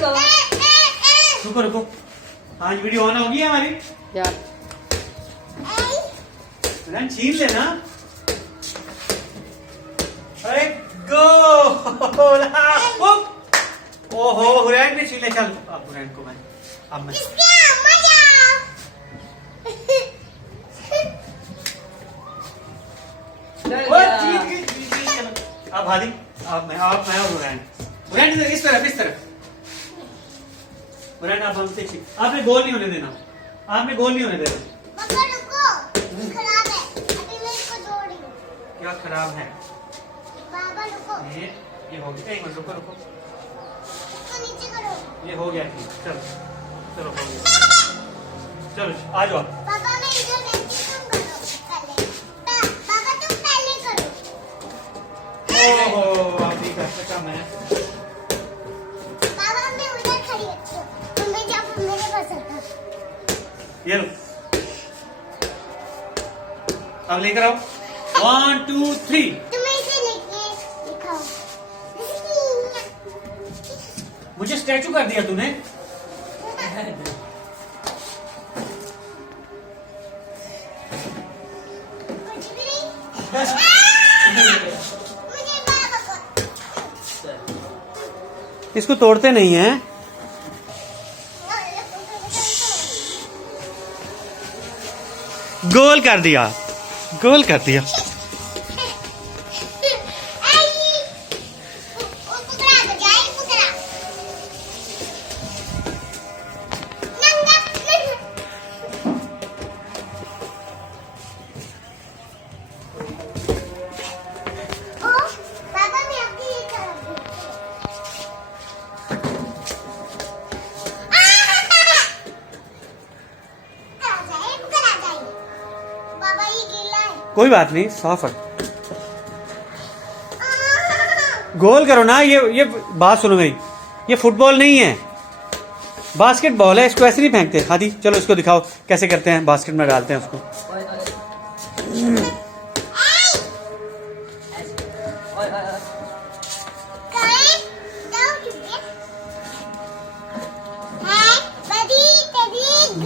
रुको रुको, आज वीडियो ऑन होगी हमारी। छीन लेना। अरे गो ओहो, हुरैन ने छीन ले। चल अब हुरैन को मैं अब हादी, आप मैं और हुरैन इस तरफ। हुरैन आप हमसे आपने गोल नहीं होने देना, आपने गोल नहीं होने देना। पापा रुको, खराब है, अभी मैं इसको जोड़ रही हूँ। क्या खराब है? पापा रुको, ये हो गया। एक मिनट रुको रुको, इसको नीचे करो। ये हो गया ठीक। चलो चलो हो गया। चलो आ जाओ। पापा मैं इधर बैठती हूँ, तुम करो पहले। पापा तुम पहले करो। ओहो, आप नहीं कर सका मैं। पापा मैं उधर खड़ी होती हूँ, तुम्हें जब मेरे पास आता। ये लो, अब लेकर आओ। 1 2 3। तुम्हें इसे लेके दिखाओ। मुझे स्टैचू कर दिया तूने। कुछ भी नहीं। बस मुझे पापा को इसको तोड़ते नहीं है। गोल कर दिया, गोल कर दिया। कोई बात नहीं, साफ है। गोल करो ना। ये बात सुनो मेरी, ये फुटबॉल नहीं है, बास्केटबॉल है। इसको ऐसे नहीं फेंकते। हादी चलो इसको दिखाओ कैसे करते हैं, बास्केट में डालते हैं उसको।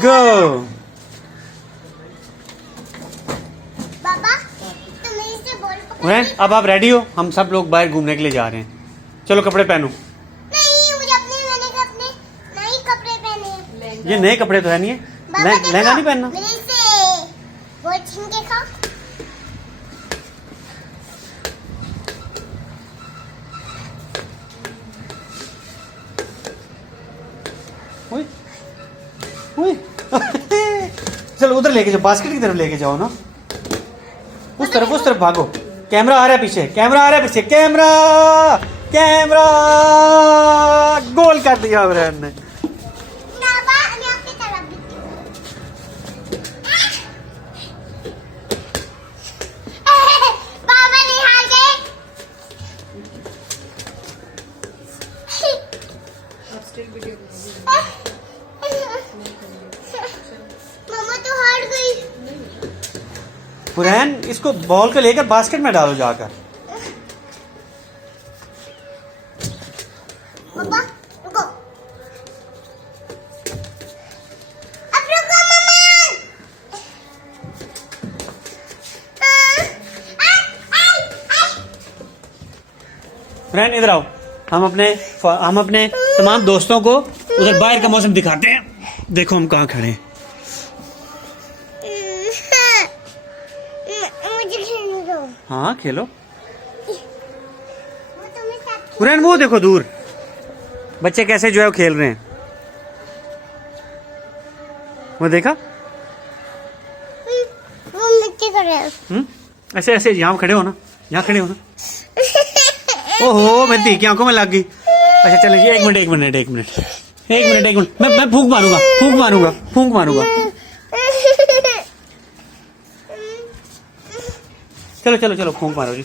गो। अब आप रेडी हो? हम सब लोग बाहर घूमने के लिए जा रहे हैं। चलो कपड़े पहनो। नहीं, मुझे अपने नए कपड़े पहने हैं। ये नए कपड़े तो है नहीं है, लहंगा नहीं पहनना। मेरे से वो छीन के खाओ। चलो उधर लेके जाओ, बास्केट की तरफ लेके जाओ ना। उस तरफ भागो। कैमरा आ रहा है पीछे, कैमरा आ रहा है पीछे, कैमरा। गोल कर दिया हुरैन ने। मम्मा तो हार गई। हुरैन इसको बॉल को लेकर बास्केट में डालो जाकर। पापा रुको, अब रुको मम्मा। हुरैन इधर आओ। हम अपने तमाम दोस्तों को उधर बाहर का मौसम दिखाते हैं। देखो हम कहाँ खड़े हैं। मुझे खेलने दो। हाँ खेलो। हुरैन वो देखो दूर बच्चे कैसे जो है वो खेल रहे हैं। वो देखा? वो मिट्टी कर रहे हैं। ऐसे यहाँ खड़े हो ना, यहाँ खड़े हो ना। ओहो मेरी धी की आंखों में लग गई। अच्छा चलिए एक मिनट मैं फूंक मारूंगा। चलो फूंक मारो जी।